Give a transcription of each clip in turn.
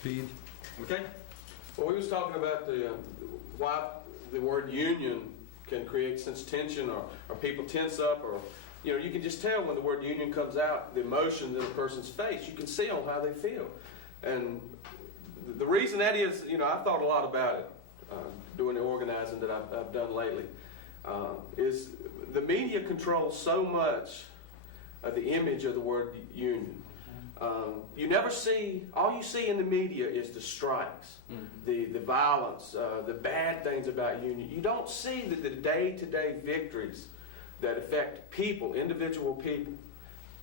Speed. Okay? Well, we was talking about the why the word union can create sense tension or people tense up, or you can just tell when the word union comes out, the emotions in a person's face. You can see on how they feel. And the reason that is, I've thought a lot about it doing the organizing that I've done lately, is the media controls so much of the image of the word union. You never see, all you see in the media is the strikes, the violence, the bad things about union. You don't see the day-to-day victories that affect people, individual people.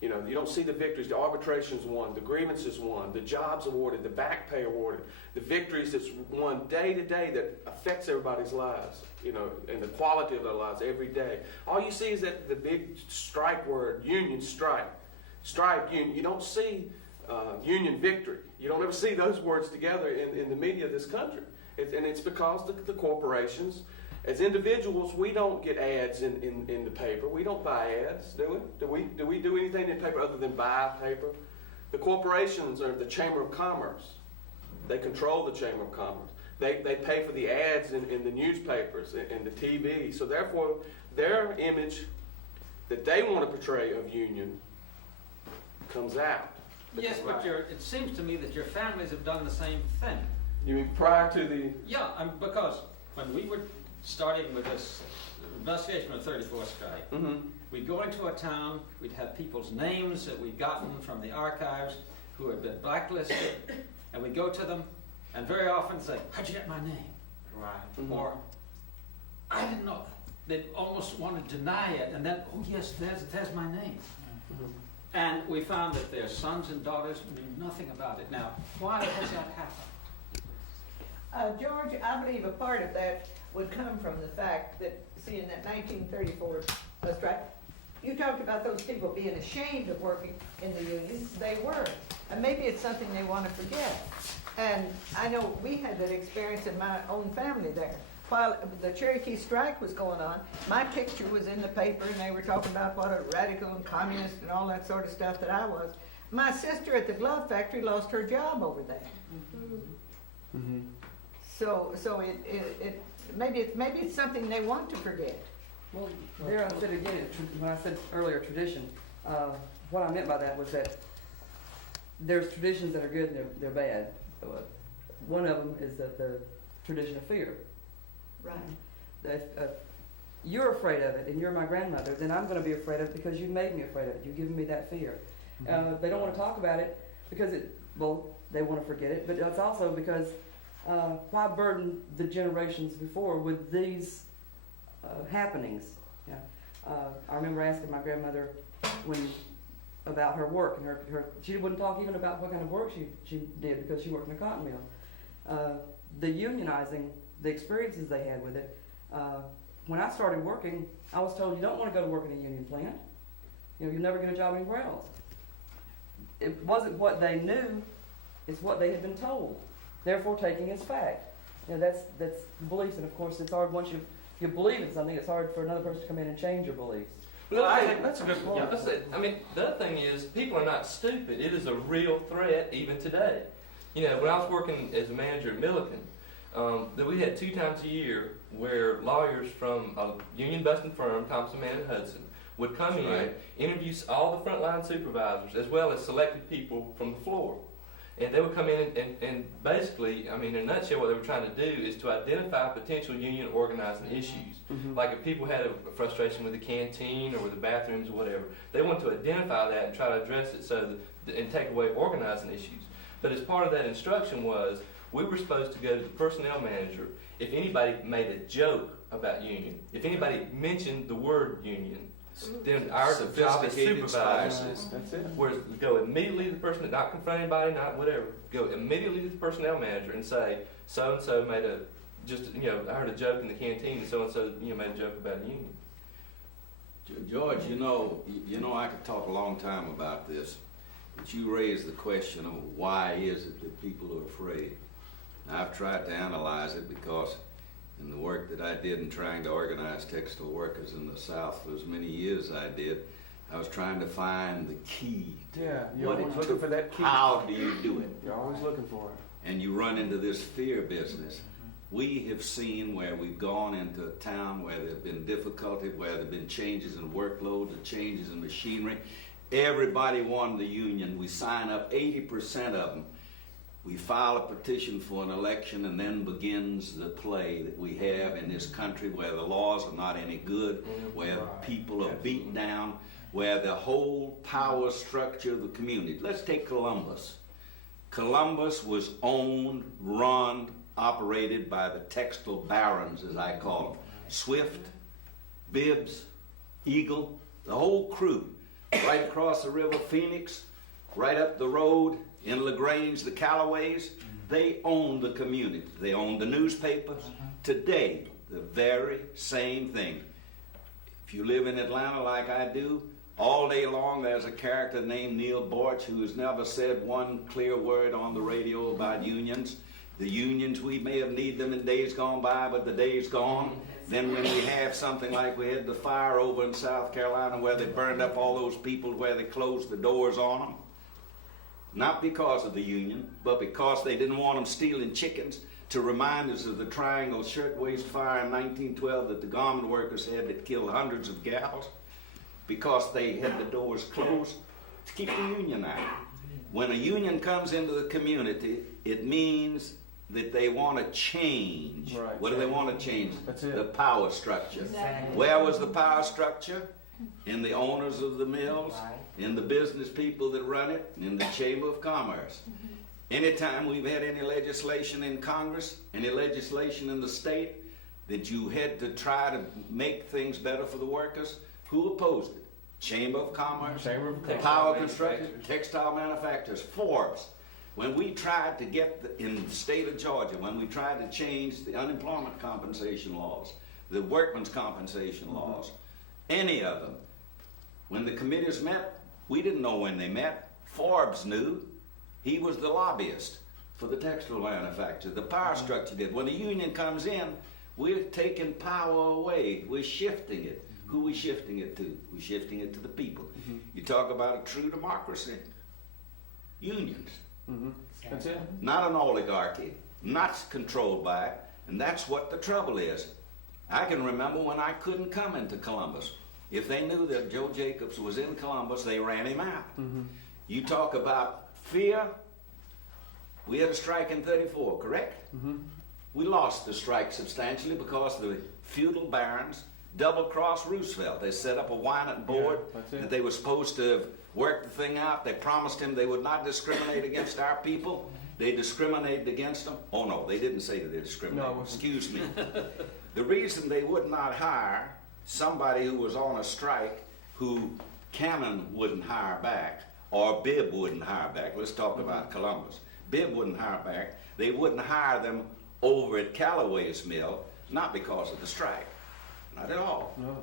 You don't see the victories, the arbitrations won, the grievances won, the jobs awarded, the back pay awarded, the victories that's won day to day that affects everybody's lives, and the quality of their lives every day. All you see is that the big strike word, union, strike, union. You don't see union victory. You don't ever see those words together in the media of this country. And it's because the corporations, as individuals, we don't get ads in the paper. We don't buy ads, do we? Do we do anything in the paper other than buy paper? The corporations are the Chamber of Commerce. They control the Chamber of Commerce. They pay for the ads in the newspapers and the TV. So therefore, their image that they want to portray of union comes out. Yes, but it seems to me that your families have done the same thing. You mean prior to the... Yeah, because when we were starting with this investigation of the 34th strike, we'd go into a town, we'd have people's names that we'd gotten from the archives who had been blacklisted, and we'd go to them, and very often say, "How'd you get my name?" Right. Or, "I didn't know." They'd almost want to deny it, and then, "Oh yes, there's my name." And we found that their sons and daughters knew nothing about it. Now, why has that happened? George, I believe a part of that would come from the fact that, see, in that 1934 strike, you talked about those people being ashamed of working in the union. They were. And maybe it's something they want to forget. And I know we had that experience in my own family there. While the Cherokee strike was going on, my picture was in the paper, and they were talking about what a radical and communist and all that sort of stuff that I was. My sister at the glove factory lost her job over that. So maybe it's something they want to forget. Well, there I said again, when I said earlier tradition, what I meant by that was that there's traditions that are good and they're bad. One of them is the tradition of fear. Right. If you're afraid of it and you're my grandmother, then I'm going to be afraid of it because you made me afraid of it. You've given me that fear. They don't want to talk about it because they want to forget it, but it's also because why burden the generations before with these happenings? I remember asking my grandmother about her work, and she wouldn't talk even about what kind of work she did because she worked in a cotton mill. The unionizing, the experiences they had with it. When I started working, I was told you don't want to go to work in a union plant. You'll never get a job anywhere else. It wasn't what they knew; it's what they had been told. Therefore, taking as fact. That's beliefs, and of course, it's hard once you believe in something. It's hard for another person to come in and change your beliefs. Well, I think that's a good point. The other thing is, people are not stupid. It is a real threat even today. When I was working as a manager at Milliken, that we had 2 times a year where lawyers from a union-busting firm, Thompson, Mann & Hudson, would come in, interview all the frontline supervisors, as well as selected people from the floor. And they would come in and basically, in a nutshell, what they were trying to do is to identify potential union organizing issues. Like if people had a frustration with the canteen or with the bathrooms or whatever, they wanted to identify that and try to address it and take away organizing issues. But as part of that instruction was, we were supposed to go to the personnel manager if anybody made a joke about union, if anybody mentioned the word union, then our job as supervisors was to go immediately to the person, not confront anybody, not whatever, go immediately to the personnel manager and say, so-and-so made I heard a joke in the canteen, and so-and-so, made a joke about the union. George, I could talk a long time about this, but you raised the question of why is it that people are afraid. Now, I've tried to analyze it because in the work that I did in trying to organize textile workers in the South for as many years as I did, I was trying to find the key to you're always looking for that key. How do you do it? You're always looking for it. and you run into this fear business. We have seen where we've gone into a town where there have been difficulty, where there have been changes in workload, the changes in machinery. Everybody wanted the union. We sign up 80% of them. We file a petition for an election, and then begins the play that we have in this country where the laws are not any good, where people are beaten down, where the whole power structure of the community. Let's take Columbus. Columbus was owned, run, operated by the textile barons, as I call them. Swift, Bibbs, Eagle, the whole crew. Right across the river, Phoenix, right up the road, in LaGrange, the Callaways, they own the community. They own the newspapers. Today, the very same thing. If you live in Atlanta like I do, all day long there's a character named Neil Borch who has never said one clear word on the radio about unions. The unions, we may have needed them in days gone by, but the day's gone. Then when we have something like we had the fire over in South Carolina where they burned up all those people, where they closed the doors on them, not because of the union, but because they didn't want them stealing chickens, to remind us of the Triangle Shirtwaist Fire in 1912 that the garment workers had that killed hundreds of gals, because they had the doors closed to keep the union out. When a union comes into the community, it means that they want to change. Right. What do they want to change? That's it. The power structure. Exactly. Where was the power structure? In the owners of the mills, in the business people that run it, in the Chamber of Commerce. Anytime we've had any legislation in Congress, any legislation in the state, that you had to try to make things better for the workers, who opposed it? Chamber of Commerce, Chamber of Commerce. power construction, textile manufacturers, Forbes. When we tried to get, in the state of Georgia, when we tried to change the unemployment compensation laws, the workman's compensation laws, any of them, when the committees met, we didn't know when they met. Forbes knew. He was the lobbyist for the textile manufacturer. The power structure did. When the union comes in, we're taking power away. We're shifting it. Who are we shifting it to? We're shifting it to the people. You talk about a true democracy. Unions. That's it. Not an oligarchy. Not controlled by it. And that's what the trouble is. I can remember when I couldn't come into Columbus. If they knew that Joe Jacobs was in Columbus, they ran him out. You talk about fear. We had a strike in 34, correct? We lost the strike substantially because the feudal barons double-crossed Roosevelt. They set up a Wynant board that they were supposed to work the thing out. They promised him they would not discriminate against our people. They discriminated against them. Oh, no, they didn't say that they discriminated. No. Excuse me. The reason they would not hire somebody who was on a strike who Cannon wouldn't hire back, or Bibb wouldn't hire back. Let's talk about Columbus. Bibb wouldn't hire back. They wouldn't hire them over at Callaway's mill, not because of the strike. Not at all. No.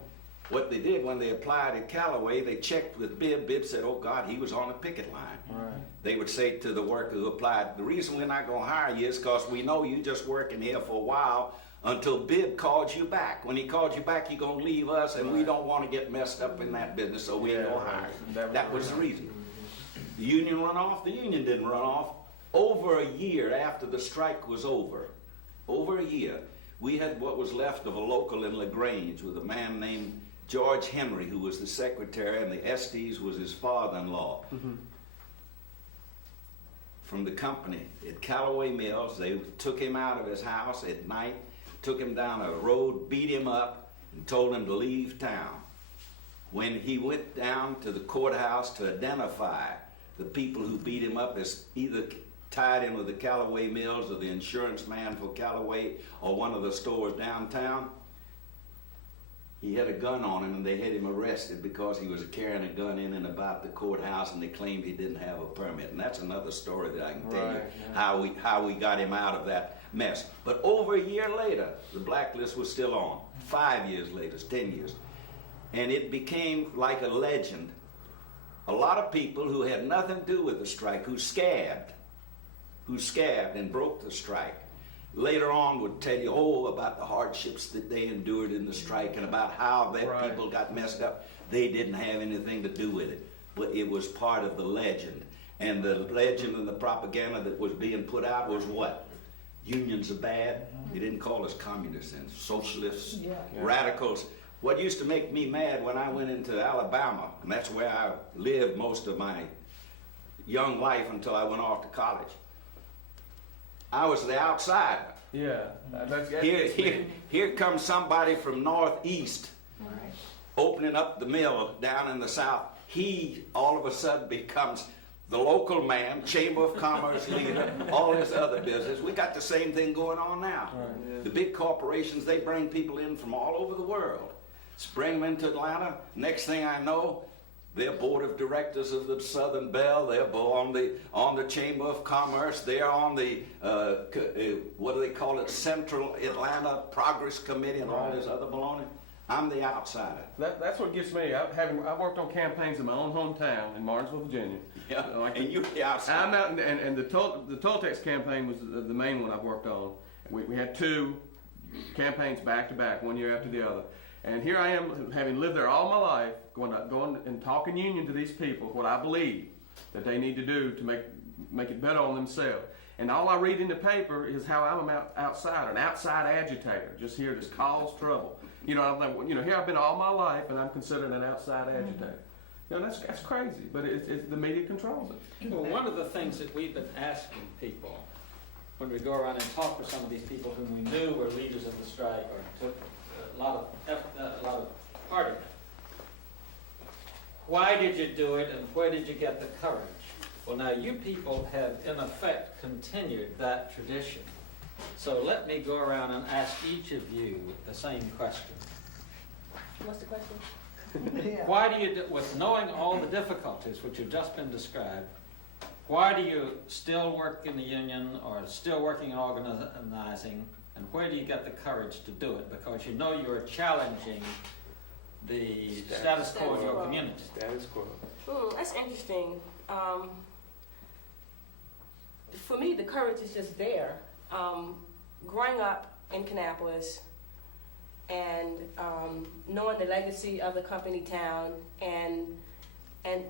What they did when they applied at Callaway, they checked with Bibb. Bibb said, oh God, he was on a picket line. Right. They would say to the worker who applied, the reason we're not going to hire you is because we know you just working here for a while until Bibb calls you back. When he calls you back, you're going to leave us, and we don't want to get messed up in that business, so we ain't going to hire you. That was the reason. The union run off? The union didn't run off. Over a year after the strike was over, over a year, we had what was left of a local in LaGrange with a man named George Henry, who was the secretary, and the Estes was his father-in-law. From the company at Callaway Mills, they took him out of his house at night, took him down a road, beat him up, and told him to leave town. When he went down to the courthouse to identify the people who beat him up as either tied in with the Callaway Mills or the insurance man for Callaway or one of the stores downtown, he had a gun on him, and they had him arrested because he was carrying a gun in and about the courthouse, and they claimed he didn't have a permit. And that's another story that I can tell you, how we got him out of that mess. But over a year later, the blacklist was still on. 5 years later, 10 years. And it became like a legend. A lot of people who had nothing to do with the strike, who scabbed and broke the strike, later on would tell you, about the hardships that they endured in the strike and about how that people got messed up. They didn't have anything to do with it, but it was part of the legend. And the legend and the propaganda that was being put out was what? Unions are bad. They didn't call us communists and socialists, radicals. What used to make me mad when I went into Alabama, and that's where I lived most of my young life until I went off to college, I was the outsider. Yeah. Here comes somebody from Northeast opening up the mill down in the South. He all of a sudden becomes the local man, Chamber of Commerce leader, all this other business. We got the same thing going on now. The big corporations, they bring people in from all over the world. Bring them into Atlanta. Next thing I know, they're board of directors of the Southern Bell. They're on the Chamber of Commerce. They're on the what do they call it? Central Atlanta Progress Committee and all this other baloney. I'm the outsider. That's what gets me. I've worked on campaigns in my own hometown in Martinsville, Virginia. Yeah, and you're the outsider. I'm out, and the Toltecs campaign was the main one I've worked on. We had 2 campaigns back to back, one year after the other. And here I am, having lived there all my life, going and talking union to these people, what I believe that they need to do to make it better on themselves. And all I read in the paper is how I'm an outsider, an outside agitator, just here to cause trouble. You know, I'm like, well, here I've been all my life, and I'm considered an outside agitator. That's crazy, but it's the media controls it. Well, one of the things that we've been asking people when we go around and talk with some of these people whom we knew were leaders of the strike or took a lot of part in it, why did you do it and where did you get the courage? Well, now you people have in effect continued that tradition. So let me go around and ask each of you the same question. What's the question? Why do you, with knowing all the difficulties which have just been described, why do you still work in the union or still working in organizing, and where do you get the courage to do it? Because you know you're challenging the status quo in your community. Status quo. That's interesting. For me, the courage is just there. Growing up in Kannapolis and knowing the legacy of the company town and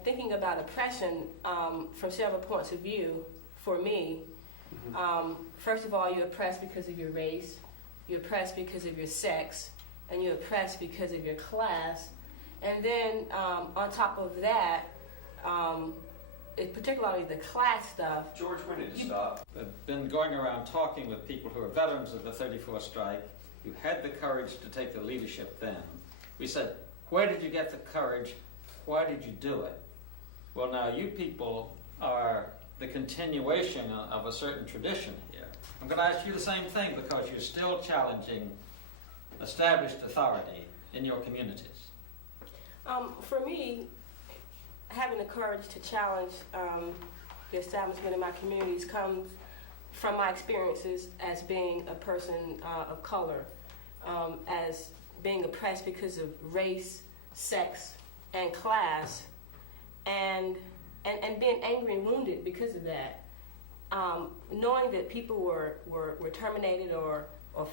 thinking about oppression from several points of view, for me, first of all, you're oppressed because of your race, you're oppressed because of your sex, and you're oppressed because of your class. And then on top of that, particularly the class stuff. George, when did it stop? I've been going around talking with people who are veterans of the 34 strike, who had the courage to take the leadership then. We said, where did you get the courage? Why did you do it? Well, now you people are the continuation of a certain tradition here. I'm going to ask you the same thing because you're still challenging established authority in your communities. For me, having the courage to challenge the establishment in my communities comes from my experiences as being a person of color, as being oppressed because of race, sex, and class, and being angry and wounded because of that. Knowing that people were terminated or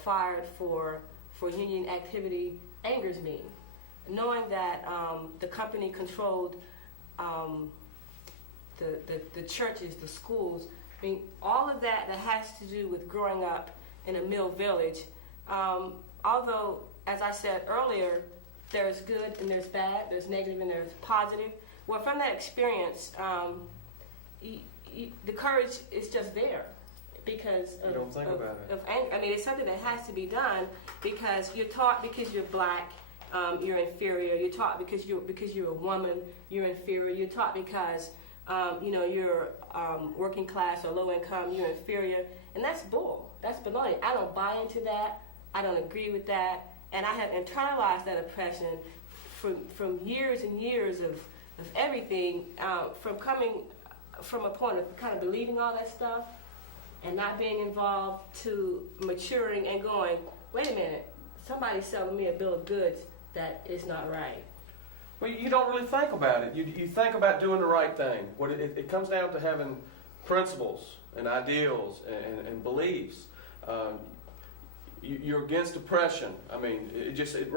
fired for union activity angers me. Knowing that the company controlled the churches, the schools, I mean, all of that has to do with growing up in a mill village. Although, as I said earlier, there's good and there's bad, there's negative and there's positive. Well, from that experience, the courage is just there because of, You don't think about it. I mean, it's something that has to be done because you're taught because you're black, you're inferior. You're taught because you're a woman, you're inferior. You're taught because you're working class or low income, you're inferior, and that's bull. That's baloney. I don't buy into that. I don't agree with that, and I have internalized that oppression from years and years of everything, from coming from a point of kind of believing all that stuff and not being involved to maturing and going, wait a minute, somebody's selling me a bill of goods that is not right. Well, you don't really think about it. You think about doing the right thing. It comes down to having principles and ideals and beliefs. you're against oppression. I mean, it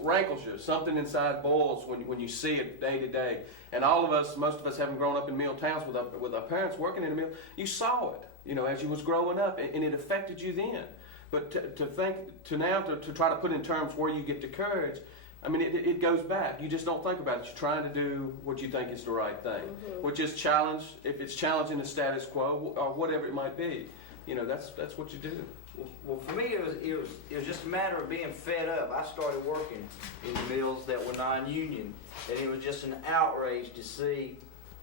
rankles you. Something inside boils when you see it day to day. And all of us, most of us, having grown up in mill towns with our parents working in the mill, you saw it, as you was growing up, and it affected you then. But to try to put in terms where you get the courage, I mean, it goes back. You just don't think about it. You're trying to do what you think is the right thing, which is challenge. If it's challenging the status quo or whatever it might be, that's what you do. Well, for me, it was just a matter of being fed up. I started working in mills that were non-union, and it was just an outrage to see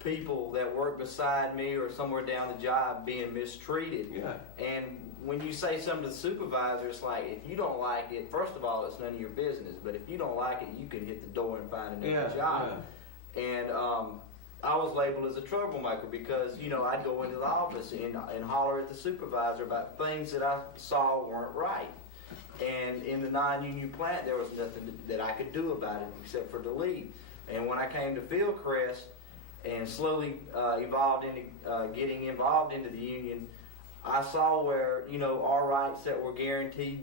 people that worked beside me or somewhere down the job being mistreated. Yeah. And when you say something to the supervisor, it's like, if you don't like it, first of all, it's none of your business. But if you don't like it, you can hit the door and find another job. Yeah. And I was labeled as a troublemaker because, I'd go into the office and holler at the supervisor about things that I saw weren't right. And in the non-union plant, there was nothing that I could do about it except for to leave. And when I came to Fieldcrest and slowly evolved into getting involved into the union, I saw where, our rights that were guaranteed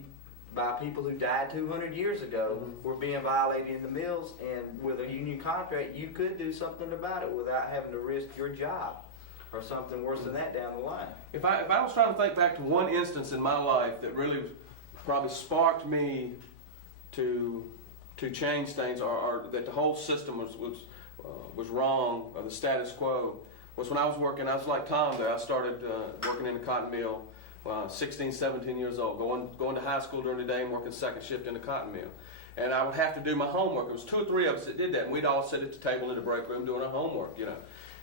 by people who died 200 years ago were being violated in the mills, and with a union contract, you could do something about it without having to risk your job or something worse than that down the line. If I was trying to think back to one instance in my life that really probably sparked me to change things, or that the whole system was wrong, or the status quo, was when I was like Tom there. I started working in the cotton mill, 16, 17 years old, going to high school during the day and working second shift in the cotton mill. And I would have to do my homework. There was 2 or 3 of us that did that, and we'd all sit at the table in the break room doing our homework,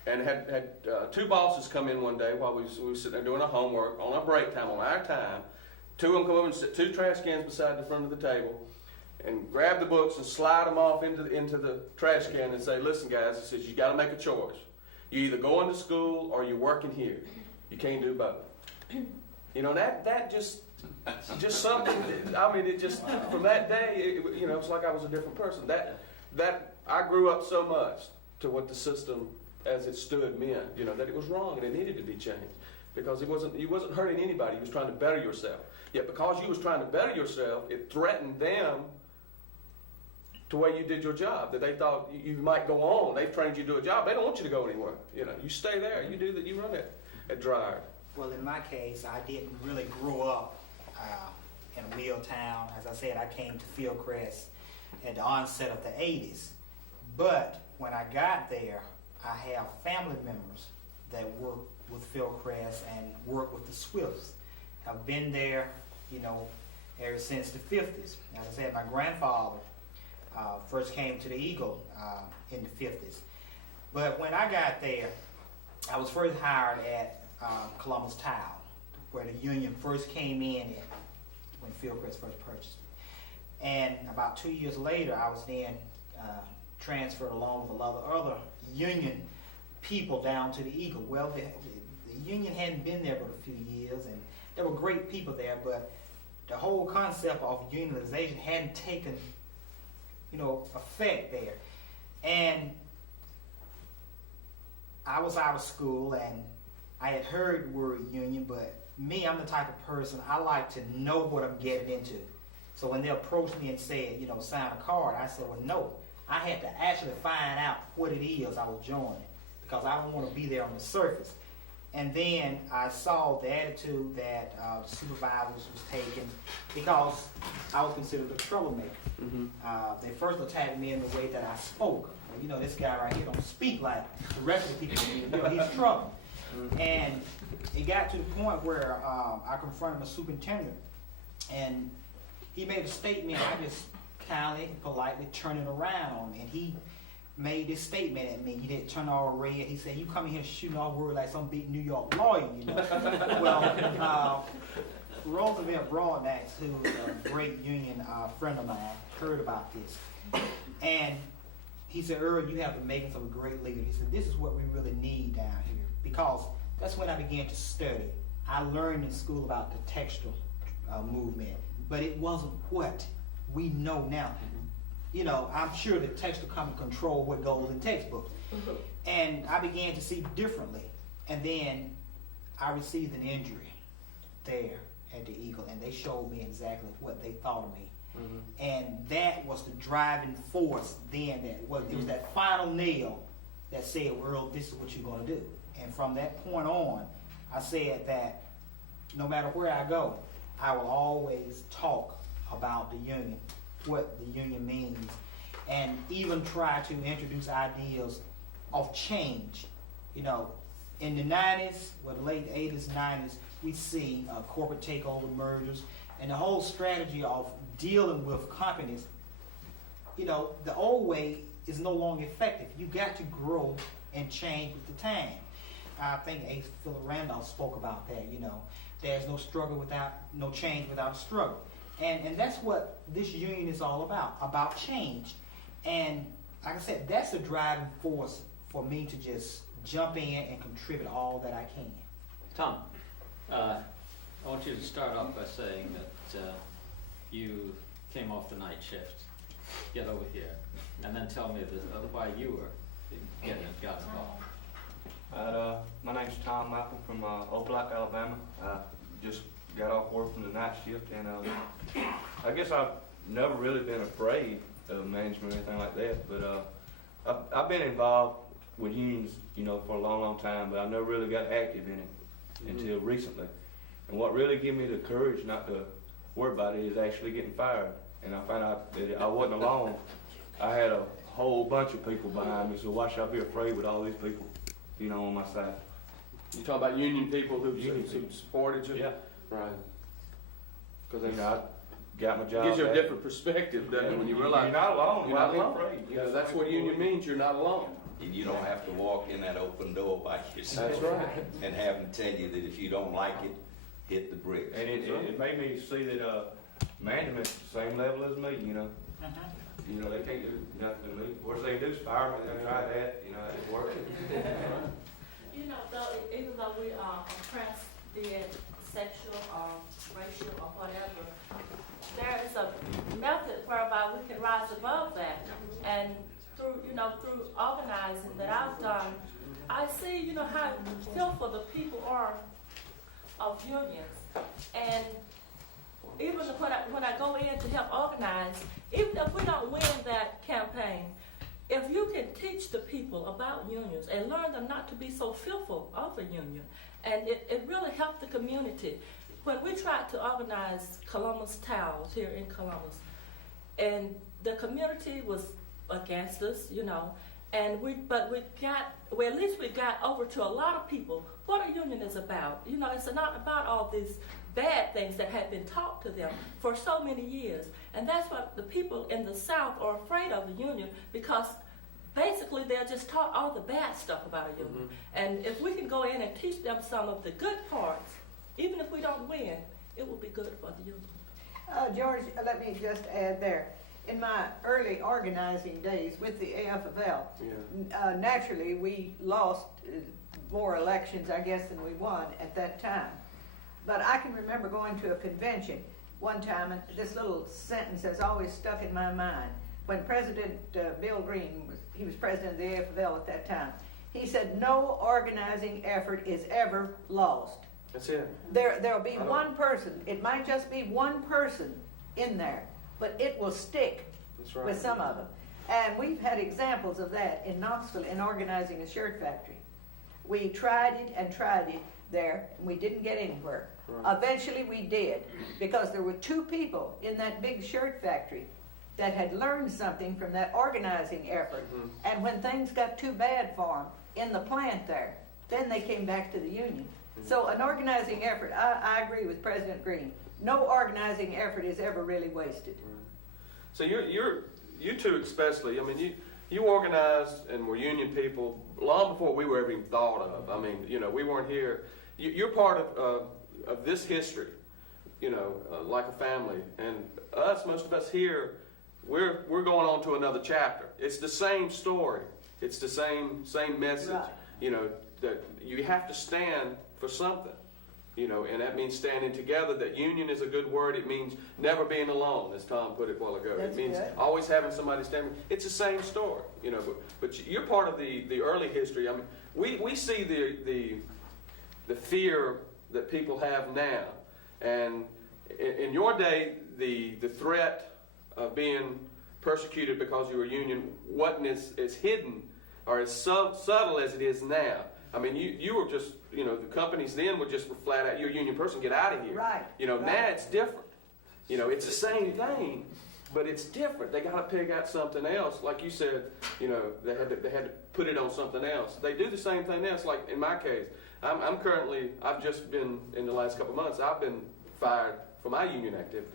And had 2 bosses come in one day while we were sitting there doing our homework on our break time, on our time. 2 of them come over and sit 2 trash cans beside the front of the table, and grab the books and slide them off into the trash can and say, "Listen, guys," he says, "you got to make a choice. You either going to school or you're working here. You can't do both." That just something. I mean, it just from that day, it's like I was a different person. That I grew up so much to what the system as it stood meant. That it was wrong and it needed to be changed, because you wasn't hurting anybody. You was trying to better yourself. Yet because you was trying to better yourself, it threatened them to where you did your job, that they thought you might go on. They've trained you to do a job. They don't want you to go anywhere. You stay there. You do that. You run that dryer. Well, in my case, I didn't really grow up in a mill town. As I said, I came to Fieldcrest at the onset of the 80s. But when I got there, I have family members that work with Fieldcrest and work with the Swifts. Have been there, ever since the 50s. As I said, my grandfather first came to the Eagle in the 50s. But when I got there, I was first hired at Columbus Tile, where the union first came in at, when Fieldcrest first purchased it. And about 2 years later, I was then transferred along with a lot of other union people down to the Eagle. Well, the union hadn't been there but a few years, and there were great people there, but the whole concept of unionization hadn't taken effect there. And I was out of school, and I had heard the word union, but me, I'm the type of person, I like to know what I'm getting into. So when they approached me and said, sign a card, I said, well, no. I had to actually find out what it is I was joining, because I don't want to be there on the surface. And then I saw the attitude that the supervisors was taking, because I was considered a troublemaker. They first attacked me in the way that I spoke. Well, this guy right here don't speak like the rest of the people. He's trouble. And it got to the point where I confronted my superintendent, and he made a statement. I just kindly, politely turned it around, and he made this statement at me. He didn't turn all red. He said, "You come in here shooting all words like some big New York lawyer, Well, Roosevelt Broadnax, who is a great union friend of mine, heard about this. And he said, "Earl, you have the makings of a great leader." He said, "This is what we really need down here." Because that's when I began to study. I learned in school about the textile movement, but it wasn't what we know now. I'm sure that textile company control what goes in textbooks. And I began to see differently. And then I received an injury there. at the Eagle, and they showed me exactly what they thought of me. Mhm. And that was the driving force then. It was that final nail that said, "Earl, this is what you're going to do." And from that point on, I said that no matter where I go, I will always talk about the union, what the union means, and even try to introduce ideas of change. You know, in the 90s, well, the late 80s, 90s, we see corporate takeover mergers, and the whole strategy of dealing with companies, you know, the old way is no longer effective. You got to grow and change with the time. I think Philip Randolph spoke about that, you know. There's no struggle without, no change without struggle. And that's what this union is all about change. And like I said, that's the driving force for me to just jump in and contribute all that I can. Tom, I want you to start off by saying that you came off the night shift. Get over here, and then tell me why you were got involved. My name's Tom Michael from Old Block, Alabama. I just got off work from the night shift, and I guess I've never really been afraid of management or anything like that, but I've been involved with unions, you know, for a long, long time, but I never really got active in it until recently. And what really gave me the courage not to worry about it is actually getting fired. And I found out that I wasn't alone. I had a whole bunch of people behind me, so why should I be afraid with all these people, you know, on my side? You talk about union people who Union people. supported you? Yeah. Right. Because You it know, I got my job gives you a back. different perspective, doesn't it, when you realize You're not alone. you're Why not be alone. afraid? You know, that's what union means, you're not alone. And you don't have to walk in that open door by yourself. That's right. And have them tell you that if you don't like it, hit the bricks. And it made me see that management's the same level as me, you know. You know, they can't do nothing to me. Worst they can do is fire me. They try that, you know, it didn't work. You know, though, even though we are oppressed, be it sexual or racial or whatever, there is a method whereby we can rise above that. And through organizing that I've done, I see, you know, how fearful the people are of unions. And even when I go in to help organize, even if we don't win that campaign, if you can teach the people about unions and learn them not to be so fearful of a union, and it really helped the community. When we tried to organize Columbus Towels here in Columbus, and the community was against us, you know, and at least we got over to a lot of people what a union is about. You know, it's not about all these bad things that had been taught to them for so many years. And that's what the people in the South are afraid of the union, because basically they're just taught all the bad stuff about a union. And if we can go in and teach them some of the good parts, even if we don't win, it will be good for the union. George, let me just add there. In my early organizing days with the AFL, naturally we lost more elections, I guess, than we won at that time. But I can remember going to a convention one time, and this little sentence has always stuck in my mind. When President Bill Green, he was president of the AFL at that time, he said, "No organizing effort is ever lost." That's it. There'll be one person, it might just be one person in there, but it will stick. That's right. With some of them. And we've had examples of that in Knoxville in organizing a shirt factory. We tried it there, and we didn't get anywhere. Right. Eventually we did, because there were two people in that big shirt factory that had learned something from that organizing effort. And when things got too bad for them in the plant there, then they came back to the union. So an organizing effort, I agree with President Green. No organizing effort is ever really wasted. So you two especially, I mean, you organized and were union people long before we were ever even thought of. I mean, you know, we weren't here. You're part of this history, you know, like a family. And most of us here, we're going on to another chapter. It's the same story. It's the same message. Right. You know, that you have to stand for something. You know, and that means standing together. That union is a good word. It means never being alone, as Tom put it a while ago. That's it means good. always having somebody standing. It's the same story, you know. But you're part of the early history. I mean, we see the fear that people have now, And in your day, the threat of being persecuted because you were union wasn't as hidden or as subtle as it is now. I mean, you were just, the companies then would just flat out, you're a union person, get out of here. Right. Now it's different. It's the same thing, but it's different. They got to pick out something else. Like you said, they had to put it on something else. They do the same thing now. It's like in my case, I've just been, in the last couple of months, I've been fired for my union activity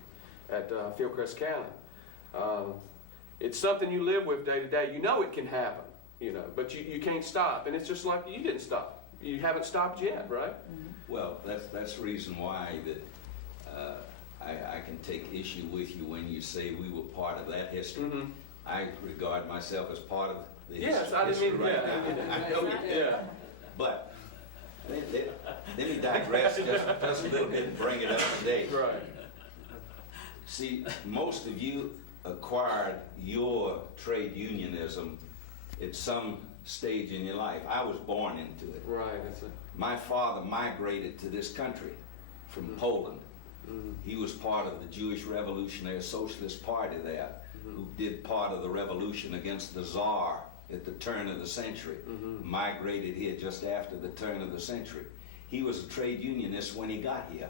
at Fieldcrest County. It's something you live with day to day. You know it can happen, but you can't stop. And it's just like you didn't stop. You haven't stopped yet, right? Mm-hmm. Well, that's the reason why that I can take issue with you when you say we were part of that history. Mm-hmm. I regard myself as part of the Yes, I didn't mean history right now. I know you did. Yeah. But let me digress just a little bit and bring it up to date. Right. See, most of you acquired your trade unionism at some stage in your life. I was born into it. Right. That's it. My father migrated to this country from Poland. He was part of the Jewish Revolutionary Socialist Party there, who did part of the revolution against the Tsar at the turn of the century. Migrated here just after the turn of the century. He was a trade unionist when he got here.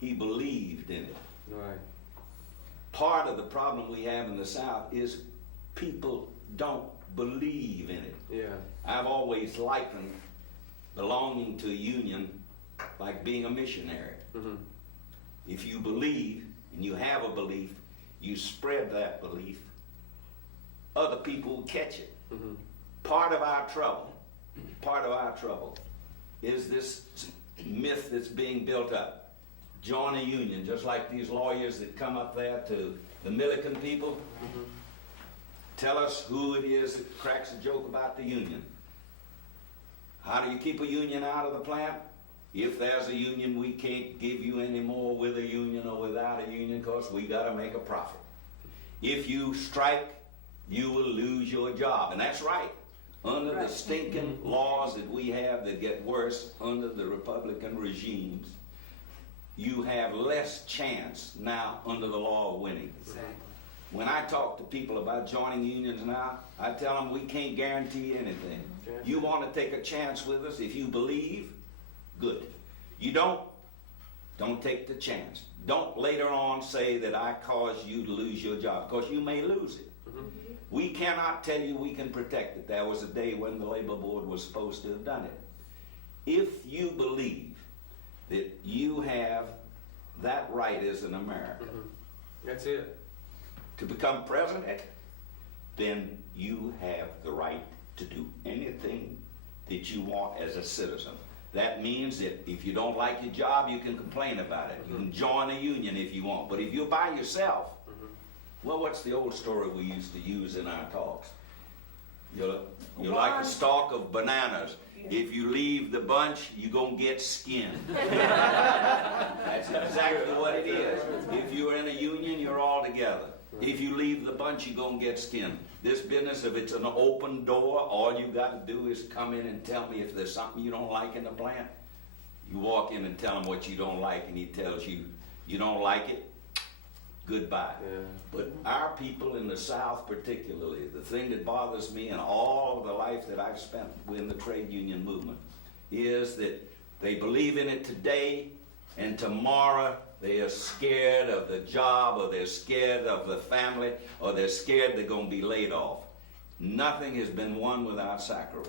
He believed in it. Right. Part of the problem we have in the South is people don't believe in it. Yeah. I've always likened belonging to a union like being a missionary. If you believe and you have a belief, you spread that belief, other people will catch it. Part of our trouble is this myth that's being built up. Join a union, just like these lawyers that come up there to the Milliken people. Tell us who it is that cracks a joke about the union. How do you keep a union out of the plant? If there's a union, we can't give you any more with a union or without a union because we got to make a profit. If you strike, you will lose your job. And that's right. Under the stinking laws that we have that get worse under the Republican regimes, you have less chance now under the law of winning. Exactly. When I talk to people about joining unions now, I tell them we can't guarantee anything. You want to take a chance with us? If you believe, good. You don't take the chance. Don't later on say that I caused you to lose your job, because you may lose it. We cannot tell you we can protect it. There was a day when the labor board was supposed to have done it. If you believe that you have that right as an American, That's it. to become president, then you have the right to do anything that you want as a citizen. That means that if you don't like your job, you can complain about it. You can join a union if you want. But if you're by yourself, well, what's the old story we used to use in our talks? You're like a stalk of bananas. If you leave the bunch, you're going to get skinned. That's exactly what it is. If you're in a union, you're all together. If you leave the bunch, you're going to get skinned. This business, if it's an open door, all you got to do is come in and tell me if there's something you don't like in the plant. You walk in and tell him what you don't like, and he tells you, you don't like it, goodbye. Yeah. But our people in the South particularly, the thing that bothers me in all of the life that I've spent in the trade union movement is that they believe in it today, and tomorrow they are scared of the job, or they're scared of the family, or they're scared they're going to be laid off. Nothing has been won without sacrifice.